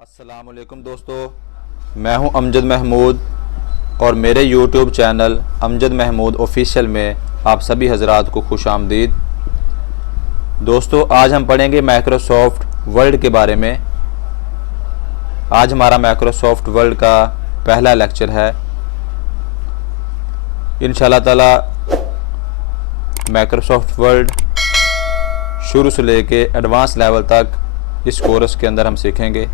अस्सलामुअलैकुम दोस्तों, मैं हूं अमजद महमूद और मेरे YouTube channel Amjad Mahmood official में आप सभी हजरात को खुश आमदीद। दोस्तों, आज हम पढ़ेंगे माइक्रोसॉफ्ट वर्ड के बारे में। आज हमारा माइक्रोसॉफ्ट वर्ड का पहला लेक्चर है। इंशाल्लाह ताला माइक्रोसॉफ्ट वर्ड शुरू से लेके एडवांस लेवल तक इस कोर्स के अंदर हम सीखेंगे।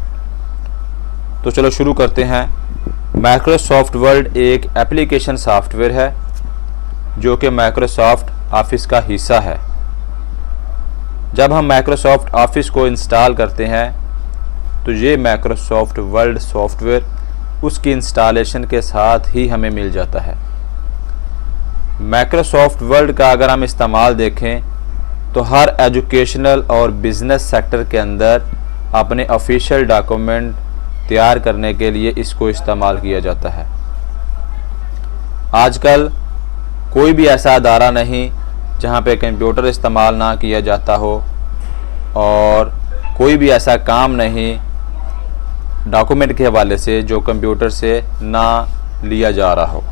तो चलो शुरू करते हैं। माइक्रोसॉफ्ट वर्ड एक एप्लीकेशन सॉफ्टवेयर है जो कि माइक्रोसॉफ्ट ऑफिस का हिस्सा है। जब हम माइक्रोसॉफ्ट ऑफिस को इंस्टॉल करते हैं तो ये माइक्रोसॉफ्ट वर्ड सॉफ्टवेयर उसकी इंस्टॉलेशन के साथ ही हमें मिल जाता है। माइक्रोसॉफ्ट वर्ड का अगर हम इस्तेमाल देखें तो हर एजुकेशनल और बिजनेस सेक्टर के अंदर अपने ऑफिशियल डॉक्यूमेंट तैयार करने के लिए इसको इस्तेमाल किया जाता है। आजकल कोई भी ऐसा अदारा नहीं जहां पे कंप्यूटर इस्तेमाल ना किया जाता हो और कोई भी ऐसा काम नहीं डॉक्यूमेंट के हवाले से जो कंप्यूटर से ना लिया जा रहा हो।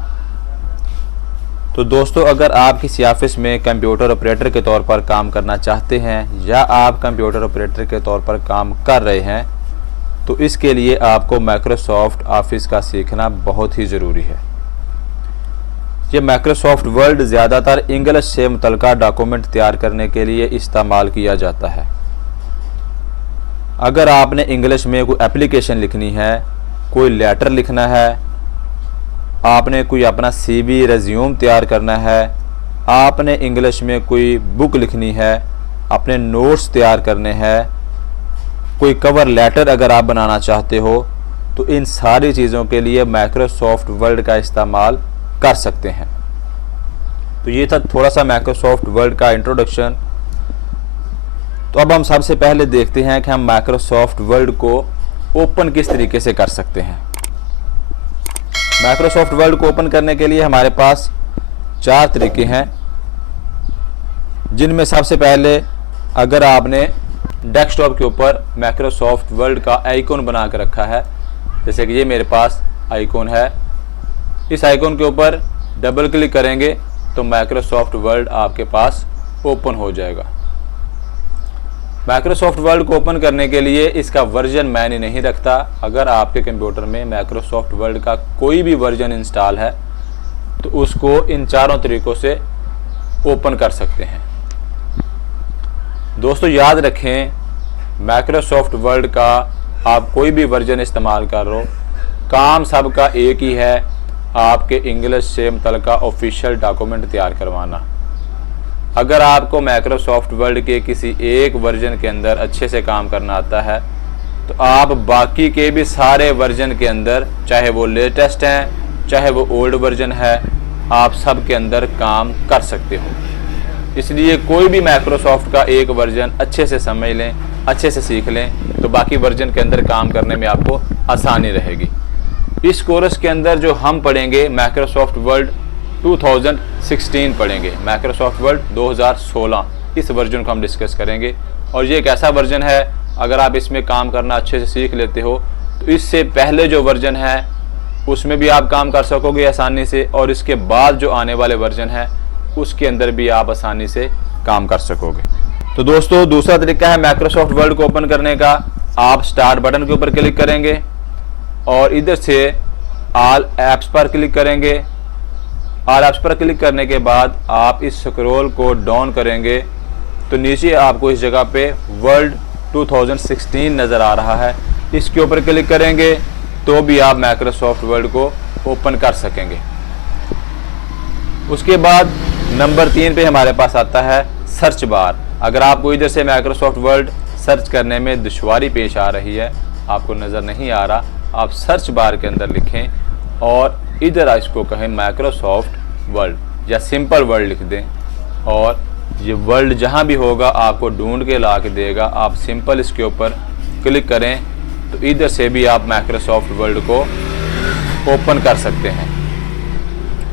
तो दोस्तों, अगर आप किसी ऑफिस में कंप्यूटर ऑपरेटर के तौर पर काम करना चाहते हैं या आप कंप्यूटर ऑपरेटर के तौर पर काम कर रहे हैं तो इसके लिए आपको माइक्रोसॉफ्ट ऑफिस का सीखना बहुत ही ज़रूरी है। ये माइक्रोसॉफ्ट वर्ड ज़्यादातर इंग्लिश से मुतल्लिका डॉक्यूमेंट तैयार करने के लिए इस्तेमाल किया जाता है। अगर आपने इंग्लिश में कोई एप्लीकेशन लिखनी है, कोई लेटर लिखना है, आपने कोई अपना CV रिज्यूम तैयार करना है, आपने इंग्लिश में कोई बुक लिखनी है, अपने नोट्स तैयार करने हैं, कोई कवर लेटर अगर आप बनाना चाहते हो तो इन सारी चीज़ों के लिए माइक्रोसॉफ्ट वर्ड का इस्तेमाल कर सकते हैं। तो ये था थोड़ा सा माइक्रोसॉफ्ट वर्ड का इंट्रोडक्शन। तो अब हम सबसे पहले देखते हैं कि हम माइक्रोसॉफ्ट वर्ड को ओपन किस तरीके से कर सकते हैं। माइक्रोसॉफ्ट वर्ड को ओपन करने के लिए हमारे पास 4 तरीके हैं, जिनमें सबसे पहले अगर आपने डेस्कटॉप के ऊपर माइक्रोसॉफ्ट वर्ड का आइकॉन बना कर रखा है, जैसे कि ये मेरे पास आइकॉन है, इस आइकॉन के ऊपर डबल क्लिक करेंगे तो माइक्रोसॉफ्ट वर्ड आपके पास ओपन हो जाएगा। माइक्रोसॉफ्ट वर्ड को ओपन करने के लिए इसका वर्जन मैंने नहीं रखता। अगर आपके कंप्यूटर में माइक्रोसॉफ्ट वर्ड का कोई भी वर्जन इंस्टॉल है तो उसको इन 4 तरीक़ों से ओपन कर सकते हैं। दोस्तों, याद रखें, माइक्रोसॉफ्ट वर्ड का आप कोई भी वर्जन इस्तेमाल कर रहे हो, काम सबका एक ही है, आपके इंग्लिश से मुतल्लिका ऑफिशियल डॉक्यूमेंट तैयार करवाना। अगर आपको माइक्रोसॉफ्ट वर्ड के किसी एक वर्जन के अंदर अच्छे से काम करना आता है तो आप बाकी के भी सारे वर्जन के अंदर, चाहे वो लेटेस्ट हैं चाहे वो ओल्ड वर्जन है, आप सब के अंदर काम कर सकते हो। इसलिए कोई भी माइक्रोसॉफ्ट का एक वर्जन अच्छे से समझ लें, अच्छे से सीख लें तो बाकी वर्जन के अंदर काम करने में आपको आसानी रहेगी। इस कोर्स के अंदर जो हम पढ़ेंगे माइक्रोसॉफ्ट वर्ड 2016 पढ़ेंगे, माइक्रोसॉफ्ट वर्ड 2016 इस वर्जन को हम डिस्कस करेंगे। और ये एक ऐसा वर्जन है, अगर आप इसमें काम करना अच्छे से सीख लेते हो तो इससे पहले जो वर्जन है उसमें भी आप काम कर सकोगे आसानी से, और इसके बाद जो आने वाले वर्जन है उसके अंदर भी आप आसानी से काम कर सकोगे। तो दोस्तों, दूसरा तरीका है माइक्रोसॉफ्ट वर्ड को ओपन करने का। आप स्टार्ट बटन के ऊपर क्लिक करेंगे और इधर से ऑल ऐप्स पर क्लिक करेंगे। ऑल ऐप्स पर क्लिक करने के बाद आप इस स्क्रॉल को डाउन करेंगे तो नीचे आपको इस जगह पे वर्ड 2016 नज़र आ रहा है। इसके ऊपर क्लिक करेंगे तो भी आप माइक्रोसॉफ्ट वर्ड को ओपन कर सकेंगे। उसके बाद नंबर 3 पे हमारे पास आता है सर्च बार। अगर आपको इधर से माइक्रोसॉफ्ट वर्ड सर्च करने में दुश्वारी पेश आ रही है, आपको नज़र नहीं आ रहा, आप सर्च बार के अंदर लिखें और इधर इसको कहें माइक्रोसॉफ्ट वर्ड या सिंपल वर्ड लिख दें और ये वर्ड जहाँ भी होगा आपको ढूंढ के ला के देगा। आप सिंपल इसके ऊपर क्लिक करें तो इधर से भी आप माइक्रोसॉफ्ट वर्ड को ओपन कर सकते हैं।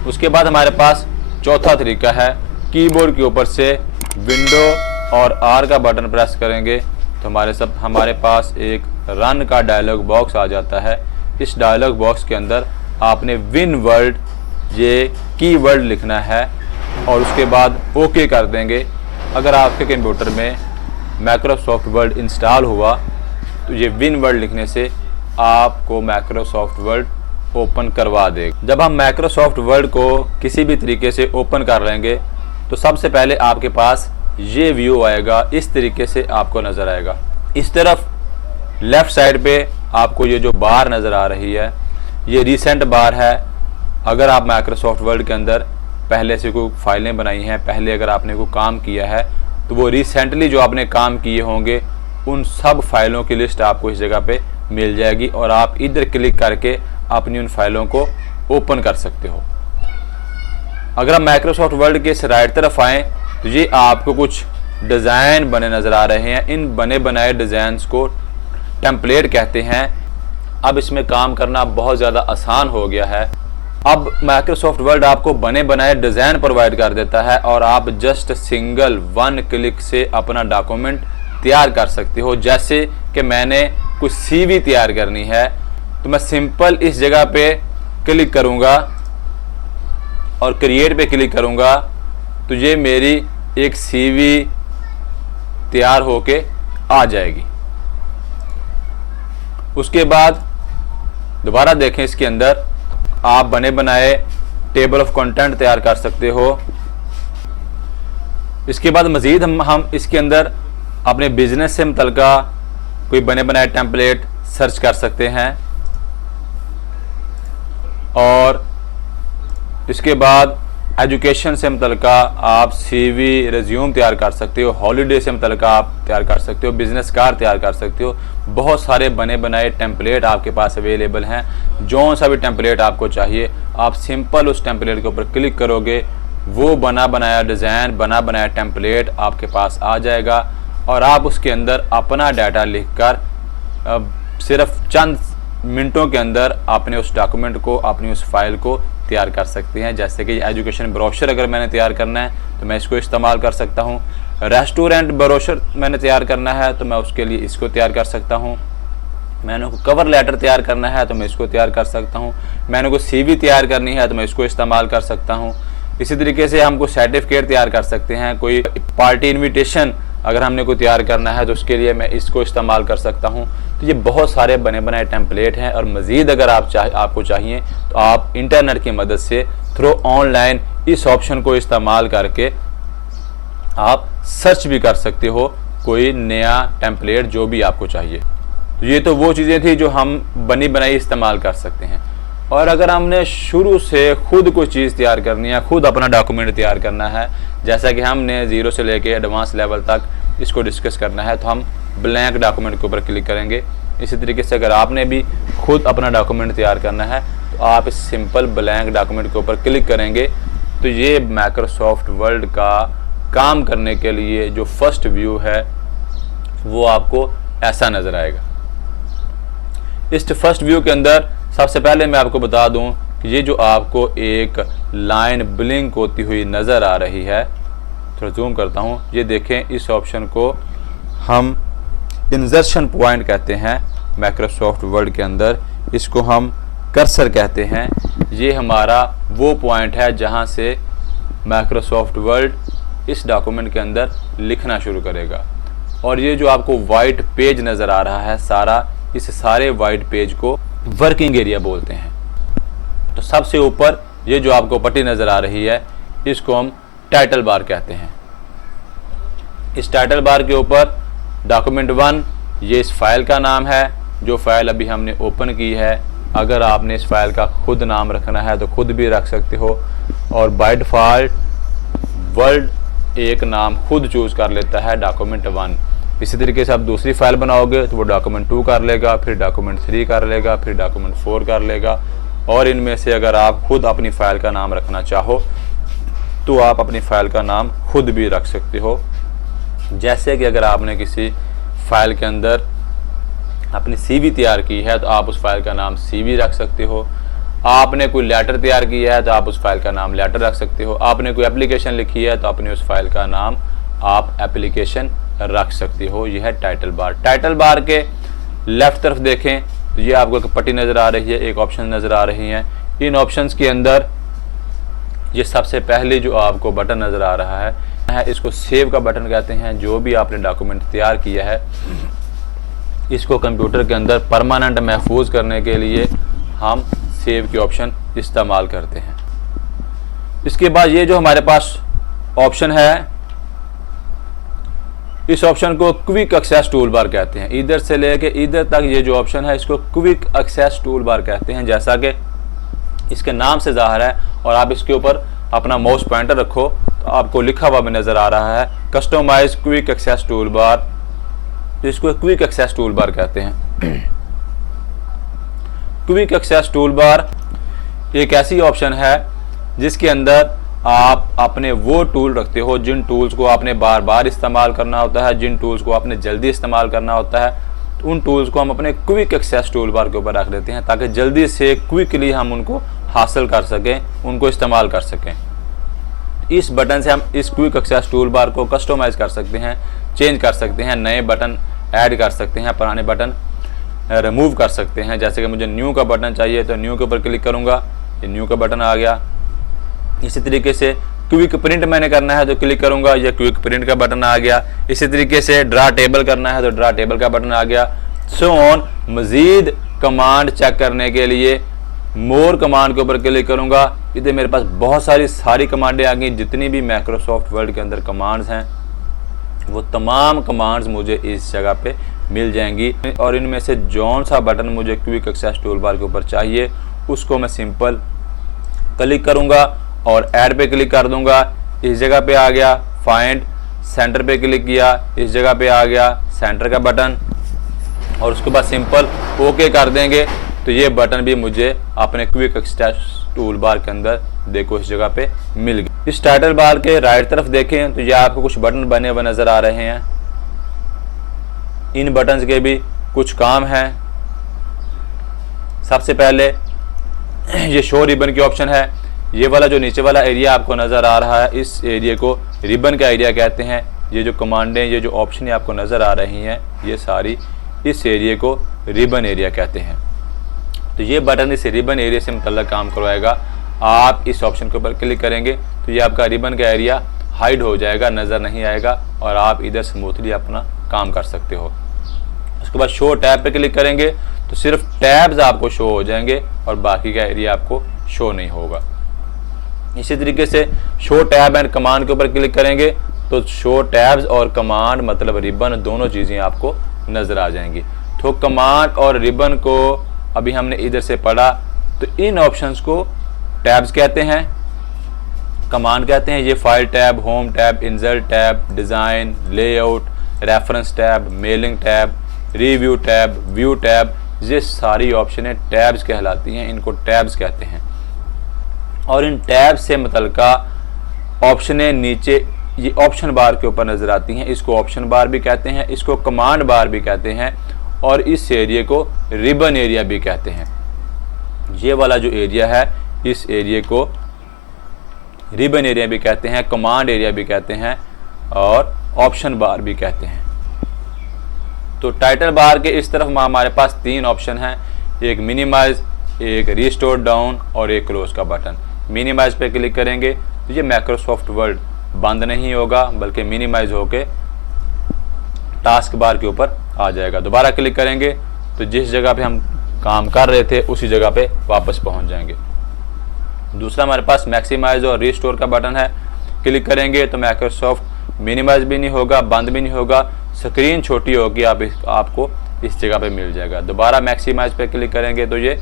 उसके बाद हमारे पास चौथा तरीका है, कीबोर्ड के ऊपर से विंडो और R का बटन प्रेस करेंगे तो हमारे पास एक रन का डायलॉग बॉक्स आ जाता है। इस डायलॉग बॉक्स के अंदर आपने विन वर्ड ये कीवर्ड लिखना है और उसके बाद ओके कर देंगे। अगर आपके कंप्यूटर में माइक्रोसॉफ्ट वर्ड इंस्टॉल हुआ तो ये विन वर्ड लिखने से आपको माइक्रोसॉफ्ट वर्ड ओपन करवा देगा। जब हम माइक्रोसॉफ्ट वर्ड को किसी भी तरीके से ओपन कर लेंगे तो सबसे पहले आपके पास ये व्यू आएगा, इस तरीके से आपको नज़र आएगा। इस तरफ लेफ़्ट साइड पे आपको ये जो बार नज़र आ रही है ये रीसेंट बार है। अगर आप माइक्रोसॉफ्ट वर्ड के अंदर पहले से कोई फाइलें बनाई हैं, पहले अगर आपने कोई काम किया है तो वो रिसेंटली जो आपने काम किए होंगे उन सब फाइलों की लिस्ट आपको इस जगह पे मिल जाएगी और आप इधर क्लिक करके अपनी उन फाइलों को ओपन कर सकते हो। अगर आप माइक्रोसॉफ्ट वर्ड के इस राइट तरफ आएँ तो ये आपको कुछ डिज़ाइन बने नज़र आ रहे हैं। इन बने बनाए डिज़ाइंस को टेम्पलेट कहते हैं। अब इसमें काम करना बहुत ज़्यादा आसान हो गया है। अब माइक्रोसॉफ्ट वर्ड आपको बने बनाए डिज़ाइन प्रोवाइड कर देता है और आप जस्ट सिंगल वन क्लिक से अपना डॉक्यूमेंट तैयार कर सकते हो। जैसे कि मैंने कुछ सीवी तैयार करनी है तो मैं सिंपल इस जगह पे क्लिक करूँगा और क्रिएट पे क्लिक करूँगा तो ये मेरी एक सीवी तैयार होके आ जाएगी। उसके बाद दोबारा देखें, इसके अंदर आप बने बनाए टेबल ऑफ कंटेंट तैयार कर सकते हो। इसके बाद मज़ीद हम इसके अंदर अपने बिजनेस से मुतल्लिका कोई बने बनाए टेम्पलेट सर्च कर सकते हैं और इसके बाद एजुकेशन से मुतल्लिका आप सीवी रिज्यूम तैयार कर सकते हो, हॉलीडे से मुतल्लिका आप तैयार कर सकते हो, बिजनेस कार्ड तैयार कर सकते हो। बहुत सारे बने बनाए टेम्पलेट आपके पास अवेलेबल हैं। जो सा भी टेम्पलेट आपको चाहिए आप सिंपल उस टेम्पलेट के ऊपर क्लिक करोगे, वो बना बनाया डिज़ाइन, बना बनाया टेम्पलेट आपके पास आ जाएगा और आप उसके अंदर अपना डाटा लिखकर सिर्फ चंद मिनटों के अंदर अपने उस डॉक्यूमेंट को, अपनी उस फाइल को तैयार कर सकते हैं। जैसे कि एजुकेशन ब्रोशर अगर मैंने तैयार करना है तो मैं इसको इस्तेमाल कर सकता हूँ। रेस्टोरेंट ब्रोशर मैंने तैयार करना है तो मैं उसके लिए इसको तैयार कर सकता हूँ। मैंने को कवर लेटर तैयार करना है तो मैं इसको तैयार कर सकता हूँ। मैंने को सीवी तैयार करनी है तो मैं इसको इस्तेमाल कर सकता हूँ। इसी तरीके से हम कोई सर्टिफिकेट तैयार कर सकते हैं, कोई पार्टी इन्विटेशन अगर हमने कोई तैयार करना है तो उसके लिए मैं इसको इस्तेमाल कर सकता हूँ। तो ये बहुत सारे बने बनाए टेम्पलेट हैं और मज़ीद अगर आपको चाहिए तो आप इंटरनेट की मदद से थ्रू ऑनलाइन इस ऑप्शन को इस्तेमाल करके आप सर्च भी कर सकते हो कोई नया टेम्पलेट जो भी आपको चाहिए। तो ये तो वो चीज़ें थी जो हम बनी बनाई इस्तेमाल कर सकते हैं। और अगर हमने शुरू से खुद कोई चीज़ तैयार करनी है, खुद अपना डॉक्यूमेंट तैयार करना है, जैसा कि हमने ज़ीरो से लेके एडवांस लेवल तक इसको डिस्कस करना है, तो हम ब्लैंक डॉक्यूमेंट के ऊपर क्लिक करेंगे। इसी तरीके से अगर आपने भी खुद अपना डॉक्यूमेंट तैयार करना है तो आप इस सिंपल ब्लैंक डॉक्यूमेंट के ऊपर क्लिक करेंगे तो ये माइक्रोसॉफ्ट वर्ड का काम करने के लिए जो फर्स्ट व्यू है वो आपको ऐसा नज़र आएगा। इस फर्स्ट व्यू के अंदर सबसे पहले मैं आपको बता दूं कि ये जो आपको एक लाइन ब्लिंक होती हुई नज़र आ रही है, थोड़ा जूम करता हूं, ये देखें, इस ऑप्शन को हम इंसर्शन पॉइंट कहते हैं माइक्रोसॉफ्ट वर्ड के अंदर, इसको हम कर्सर कहते हैं। ये हमारा वो पॉइंट है जहां से माइक्रोसॉफ्ट वर्ड इस डॉक्यूमेंट के अंदर लिखना शुरू करेगा। और ये जो आपको वाइट पेज नज़र आ रहा है सारा, इस सारे वाइट पेज को वर्किंग एरिया बोलते हैं। तो सबसे ऊपर ये जो आपको पट्टी नज़र आ रही है इसको हम टाइटल बार कहते हैं। इस टाइटल बार के ऊपर डॉक्यूमेंट 1 ये इस फाइल का नाम है, जो फाइल अभी हमने ओपन की है। अगर आपने इस फाइल का खुद नाम रखना है तो खुद भी रख सकते हो और बाय डिफ़ॉल्ट वर्ड एक नाम खुद चूज़ कर लेता है, डॉक्यूमेंट 1। इसी तरीके से आप दूसरी फाइल बनाओगे तो वो डॉक्यूमेंट 2 कर लेगा, फिर डॉक्यूमेंट 3 कर लेगा, फिर डॉक्यूमेंट 4 कर लेगा। और इनमें से अगर आप खुद अपनी फ़ाइल का नाम रखना चाहो तो आप अपनी फ़ाइल का नाम खुद भी रख सकते हो। जैसे कि अगर आपने किसी फ़ाइल के अंदर अपनी सीवी तैयार की है तो आप उस फाइल का नाम सीवी रख सकते हो। आपने कोई लेटर तैयार किया है तो आप उस फाइल का नाम लेटर रख सकते हो। आपने कोई एप्लीकेशन लिखी है तो अपनी उस फाइल का नाम आप एप्लीकेशन रख सकते हो। यह है टाइटल बार। टाइटल बार के लेफ्ट तरफ देखें तो ये आपको एक पट्टी नज़र आ रही है, एक ऑप्शन नज़र आ रही हैं। इन ऑप्शंस के अंदर ये सबसे पहले जो आपको बटन नज़र आ रहा है इसको सेव का बटन कहते हैं। जो भी आपने डॉक्यूमेंट तैयार किया है इसको कंप्यूटर के अंदर परमानेंट महफूज करने के लिए हम सेव के ऑप्शन इस्तेमाल करते हैं। इसके बाद ये जो हमारे पास ऑप्शन है, इस ऑप्शन को क्विक एक्सेस टूल बार कहते हैं। इधर से लेके इधर तक ये जो ऑप्शन है इसको क्विक एक्सेस टूल बार कहते हैं, जैसा कि इसके नाम से ज़ाहिर है। और आप इसके ऊपर अपना माउस पॉइंटर रखो तो आपको लिखा हुआ भी नज़र आ रहा है customize quick access tool bar. इसको क्विक एक्सेस टूल बार कहते हैं। क्विक एक्सेस टूल बार एक ऐसी ऑप्शन है जिसके अंदर आप अपने वो टूल रखते हो जिन टूल्स को आपने बार बार इस्तेमाल करना होता है, जिन टूल्स को आपने जल्दी इस्तेमाल करना होता है, तो उन टूल्स को हम अपने क्विक एक्सेस टूल बार के ऊपर रख देते हैं ताकि जल्दी से क्विकली हम उनको हासिल कर सकें, उनको इस्तेमाल कर सकें। इस बटन से हम इस क्विक एक्सेस टूल बार को कस्टमाइज़ कर सकते हैं, चेंज कर सकते हैं, नए बटन ऐड कर सकते हैं, पुराने बटन रिमूव कर सकते हैं। जैसे कि मुझे न्यू का बटन चाहिए तो न्यू के ऊपर क्लिक करूँगा, ये न्यू का बटन आ गया। इसी तरीके से क्विक प्रिंट मैंने करना है तो क्लिक करूंगा, ये क्विक प्रिंट का बटन आ गया। इसी तरीके से ड्रा टेबल करना है तो ड्रा टेबल का बटन आ गया। So on. मज़ीद कमांड चेक करने के लिए मोर कमांड के ऊपर क्लिक करूंगा। इधर मेरे पास बहुत सारी कमांडें आ गई। जितनी भी माइक्रोसॉफ्ट वर्ड के अंदर कमांड्स हैं वो तमाम कमांड्स मुझे इस जगह पे मिल जाएंगी। और इनमें से जौन सा बटन मुझे क्विक एक्सेस टूल बार के ऊपर चाहिए उसको मैं सिंपल क्लिक करूंगा और ऐड पे क्लिक कर दूंगा। इस जगह पे आ गया फाइंड, सेंटर पे क्लिक किया, इस जगह पे आ गया सेंटर का बटन और उसके बाद सिंपल ओके कर देंगे तो ये बटन भी मुझे अपने क्विक एक्सेस टूल बार के अंदर देखो इस जगह पे मिल गया। इस टाइटल बार के राइट तरफ देखें तो ये आपको कुछ बटन बने हुए नज़र आ रहे हैं। इन बटन्स के भी कुछ काम हैं। सबसे पहले ये शो रिबन की ऑप्शन है। ये वाला जो नीचे वाला एरिया आपको नज़र आ रहा है इस एरिया को रिबन का एरिया कहते हैं। ये जो कमांडें, ये जो ऑप्शन आपको नज़र आ रही हैं ये सारी इस एरिया को रिबन एरिया कहते हैं। तो ये बटन इस रिबन एरिया से मुतल्लक काम करवाएगा। आप इस ऑप्शन के ऊपर क्लिक करेंगे तो ये आपका रिबन का एरिया हाइड हो जाएगा, नज़र नहीं आएगा और आप इधर स्मूथली अपना काम कर सकते हो। उसके बाद शो टैब पे क्लिक करेंगे तो सिर्फ टैब्स आपको शो हो जाएंगे और बाकी का एरिया आपको शो नहीं होगा। इसी तरीके से शो टैब एंड कमांड के ऊपर क्लिक करेंगे तो शो टैब्स और कमांड मतलब रिबन दोनों चीज़ें आपको नज़र आ जाएंगी। तो कमांड और रिबन को अभी हमने इधर से पढ़ा। तो इन ऑप्शंस को टैब्स कहते हैं, कमांड कहते हैं। ये file tab, home tab, insert tab, design, layout, reference tab, mailing tab, review tab, view tab, ये सारी ऑप्शनें टैब्स कहलाती हैं। इनको टैब्स कहते हैं। और इन टैब से मुतल्लिका ऑप्शनें नीचे ये ऑप्शन बार के ऊपर नज़र आती हैं। इसको ऑप्शन बार भी कहते हैं, इसको कमांड बार भी कहते हैं और इस एरिया को रिबन एरिया भी कहते हैं। ये वाला जो एरिया है इस एरिया को रिबन एरिया भी कहते हैं, कमांड एरिया भी कहते हैं और ऑप्शन बार भी कहते हैं। तो टाइटल बार के इस तरफ हमारे पास 3 ऑप्शन हैं, एक मिनिमाइज, एक रिस्टोर डाउन और एक क्लोज का बटन। मिनिमाइज पे क्लिक करेंगे तो ये माइक्रोसॉफ्ट वर्ड बंद नहीं होगा बल्कि मिनिमाइज होके टास्क बार के ऊपर आ जाएगा। दोबारा क्लिक करेंगे तो जिस जगह पे हम काम कर रहे थे उसी जगह पे वापस पहुंच जाएंगे। दूसरा हमारे पास मैक्सिमाइज और रिस्टोर का बटन है। क्लिक करेंगे तो माइक्रोसॉफ्ट मिनिमाइज भी नहीं होगा, बंद भी नहीं होगा, स्क्रीन छोटी होगी, आपको इस जगह पे मिल जाएगा। दोबारा मैक्सिमाइज पे क्लिक करेंगे तो ये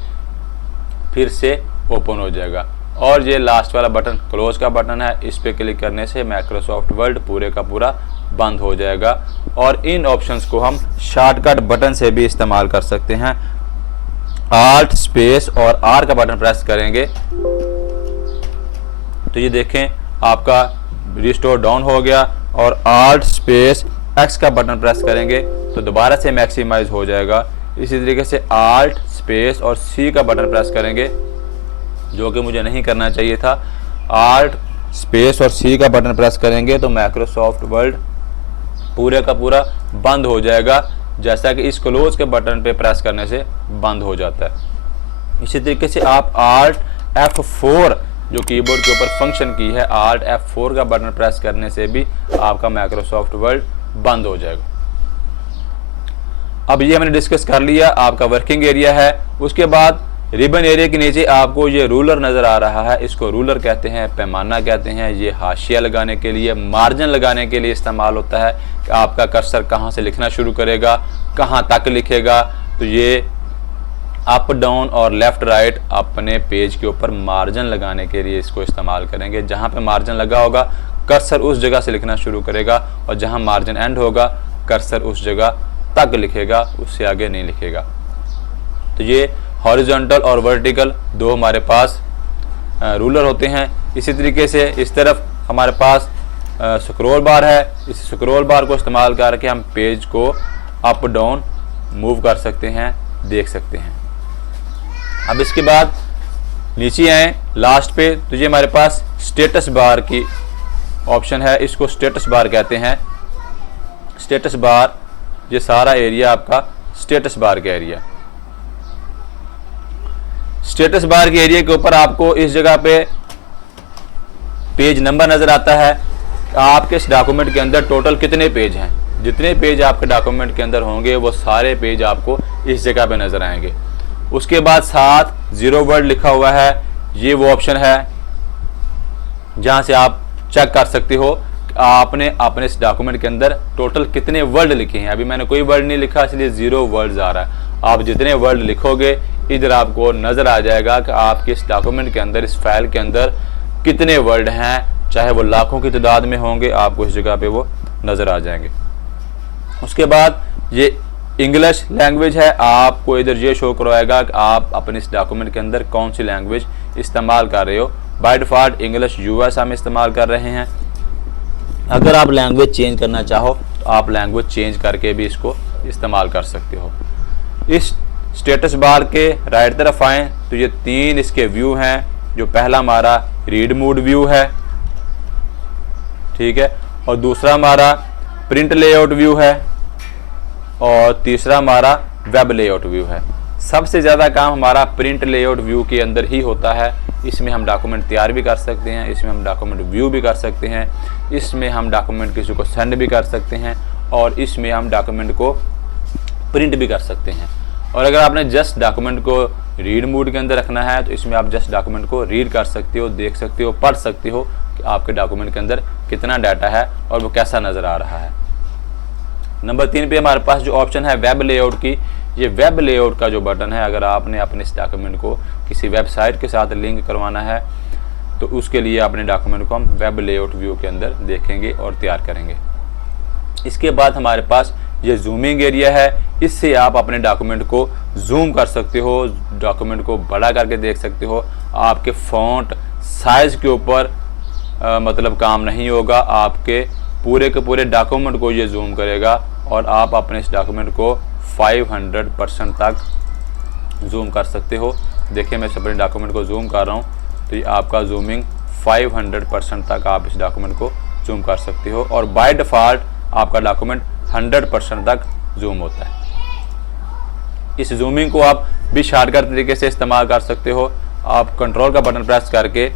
फिर से ओपन हो जाएगा। और ये लास्ट वाला बटन क्लोज का बटन है, इस पे क्लिक करने से माइक्रोसॉफ्ट वर्ड पूरे का पूरा बंद हो जाएगा। और इन ऑप्शंस को हम शॉर्टकट बटन से भी इस्तेमाल कर सकते हैं। आल्ट स्पेस और आर का बटन प्रेस करेंगे तो ये देखें आपका रिस्टोर डाउन हो गया। और आल्ट स्पेस एक्स का बटन प्रेस करेंगे तो दोबारा से मैक्सिमाइज हो जाएगा। इसी तरीके से आल्ट स्पेस और सी का बटन प्रेस करेंगे जो कि मुझे नहीं करना चाहिए था। आल्ट स्पेस और सी का बटन प्रेस करेंगे तो माइक्रोसॉफ्ट वर्ड पूरे का पूरा बंद हो जाएगा, जैसा कि इस क्लोज के बटन पे प्रेस करने से बंद हो जाता है। इसी तरीके से आप Alt F4 जो कीबोर्ड के ऊपर फंक्शन की है, Alt F4 का बटन प्रेस करने से भी आपका माइक्रोसॉफ्ट वर्ड बंद हो जाएगा। अब ये हमने डिस्कस कर लिया, आपका वर्किंग एरिया है। उसके बाद रिबन एरिया के नीचे आपको ये रूलर नज़र आ रहा है, इसको रूलर कहते हैं, पैमाना कहते हैं। ये हाशिया लगाने के लिए, मार्जिन लगाने के लिए इस्तेमाल होता है कि आपका कर्सर कहाँ से लिखना शुरू करेगा, कहाँ तक लिखेगा। तो ये अप डाउन और लेफ़्ट राइट अपने पेज के ऊपर मार्जिन लगाने के लिए इसको इस्तेमाल करेंगे। जहाँ पे मार्जिन लगा होगा कर्सर उस जगह से लिखना शुरू करेगा, और जहाँ मार्जिन एंड होगा कर्सर उस जगह तक लिखेगा, उससे आगे नहीं लिखेगा। तो ये हॉरिजॉन्टल और वर्टिकल दो हमारे पास रूलर होते हैं। इसी तरीके से इस तरफ हमारे पास स्क्रॉल बार है। इस स्क्रॉल बार को इस्तेमाल करके हम पेज को अप डाउन मूव कर सकते हैं, देख सकते हैं। अब इसके बाद नीचे आए लास्ट पे, तो ये हमारे पास स्टेटस बार की ऑप्शन है, इसको स्टेटस बार कहते हैं। स्टेटस बार, ये सारा एरिया आपका स्टेटस बार का एरिया। स्टेटस बार के एरिया के ऊपर आपको इस जगह पे पेज नंबर नजर आता है। आपके इस डॉक्यूमेंट के अंदर टोटल कितने पेज हैं, जितने पेज आपके डॉक्यूमेंट के अंदर होंगे वो सारे पेज आपको इस जगह पे नजर आएंगे। उसके बाद साथ 0 वर्ड लिखा हुआ है, ये वो ऑप्शन है जहां से आप चेक कर सकते हो आपने अपने इस डॉक्यूमेंट के अंदर टोटल कितने वर्ड लिखे हैं। अभी मैंने कोई वर्ड नहीं लिखा, इसलिए 0 वर्ड्स आ रहा है। आप जितने वर्ड लिखोगे इधर आपको नजर आ जाएगा कि आपके इस डॉक्यूमेंट के अंदर, इस फाइल के अंदर कितने वर्ड हैं, चाहे वो लाखों की तादाद में होंगे, आपको इस जगह पे वो नजर आ जाएंगे। उसके बाद ये इंग्लिश लैंग्वेज है, आपको इधर ये शो करवाएगा कि आप अपने इस डॉक्यूमेंट के अंदर कौन सी लैंग्वेज इस्तेमाल कर रहे हो। बाय डिफ़ॉल्ट इंग्लिश यूएस हम इस्तेमाल कर रहे हैं। अगर आप लैंग्वेज चेंज करना चाहो तो आप लैंग्वेज चेंज करके भी इसको इस्तेमाल कर सकते हो। इस स्टेटस बार के राइट तरफ आएँ तो ये 3 इसके व्यू हैं। जो पहला हमारा रीड मोड व्यू है, ठीक है, और दूसरा हमारा प्रिंट लेआउट व्यू है, और तीसरा हमारा वेब लेआउट व्यू है। सबसे ज़्यादा काम हमारा प्रिंट लेआउट व्यू के अंदर ही होता है। इसमें हम डॉक्यूमेंट तैयार भी कर सकते हैं, इसमें हम डॉक्यूमेंट व्यू भी कर सकते हैं, इसमें हम डॉक्यूमेंट किसी को सेंड भी कर सकते हैं, और इसमें हम डॉक्यूमेंट को प्रिंट भी कर सकते हैं। और अगर आपने जस्ट डॉक्यूमेंट को रीड मोड के अंदर रखना है तो इसमें आप जस्ट डॉक्यूमेंट को रीड कर सकते हो, देख सकते हो, पढ़ सकते हो कि आपके डॉक्यूमेंट के अंदर कितना डाटा है और वो कैसा नज़र आ रहा है। नंबर 3 पे हमारे पास जो ऑप्शन है वेब लेआउट की, ये वेब लेआउट का जो बटन है, अगर आपने अपने इस डॉक्यूमेंट को किसी वेबसाइट के साथ लिंक करवाना है तो उसके लिए अपने डॉक्यूमेंट को हम वेब लेआउट व्यू के अंदर देखेंगे और तैयार करेंगे। इसके बाद हमारे पास ये जूमिंग एरिया है, इससे आप अपने डॉक्यूमेंट को जूम कर सकते हो, डॉक्यूमेंट को बड़ा करके देख सकते हो। आपके फ़ॉन्ट साइज़ के ऊपर मतलब काम नहीं होगा, आपके पूरे के पूरे डॉक्यूमेंट को ये जूम करेगा और आप अपने इस डॉक्यूमेंट को 500% तक जूम कर सकते हो। देखिए मैं अपने डॉक्यूमेंट को जूम कर रहा हूँ तो ये आपका जूमिंग 500% तक आप इस डॉक्यूमेंट को जूम कर सकते हो, और बाय डिफ़ॉल्ट आपका डॉक्यूमेंट 100% तक जूम होता है। इस जूमिंग को आप भी शॉर्टकट तरीके से इस्तेमाल कर सकते हो। आप कंट्रोल का बटन प्रेस करके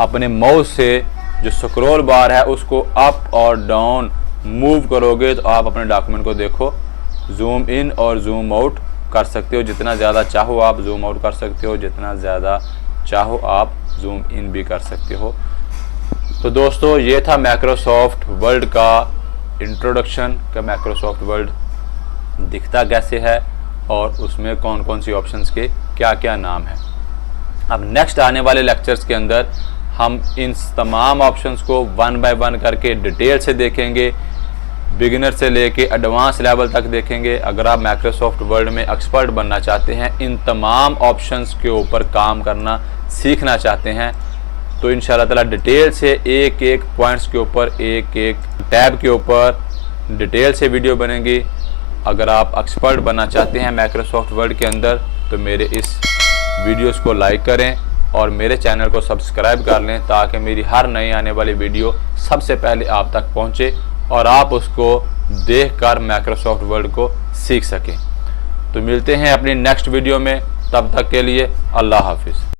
अपने माउस से जो स्क्रॉल बार है उसको अप और डाउन मूव करोगे तो आप अपने डॉक्यूमेंट को देखो जूम इन और जूम आउट कर सकते हो। जितना ज़्यादा चाहो आप जूम आउट कर सकते हो, जितना ज़्यादा चाहो आप जूम इन भी कर सकते हो। तो दोस्तों ये था माइक्रोसॉफ्ट वर्ड का इंट्रोडक्शन का माइक्रोसॉफ्ट वर्ड दिखता कैसे है और उसमें कौन कौन सी ऑप्शंस के क्या क्या नाम है। अब नेक्स्ट आने वाले लेक्चर्स के अंदर हम इन तमाम ऑप्शंस को 1 बाय 1 करके डिटेल से देखेंगे, बिगिनर से लेके एडवांस लेवल तक देखेंगे। अगर आप माइक्रोसॉफ्ट वर्ड में एक्सपर्ट बनना चाहते हैं, इन तमाम ऑप्शंस के ऊपर काम करना सीखना चाहते हैं, तो इंशाल्लाह ताला डिटेल से एक एक पॉइंट्स के ऊपर, एक एक टैब के ऊपर डिटेल से वीडियो बनेगी। अगर आप एक्सपर्ट बनना चाहते हैं माइक्रोसॉफ्ट वर्ड के अंदर तो मेरे इस वीडियोस को लाइक करें और मेरे चैनल को सब्सक्राइब कर लें ताकि मेरी हर नई आने वाली वीडियो सबसे पहले आप तक पहुंचे और आप उसको देखकर माइक्रोसॉफ्ट वर्ड को सीख सकें। तो मिलते हैं अपनी नेक्स्ट वीडियो में, तब तक के लिए अल्लाह हाफिज़।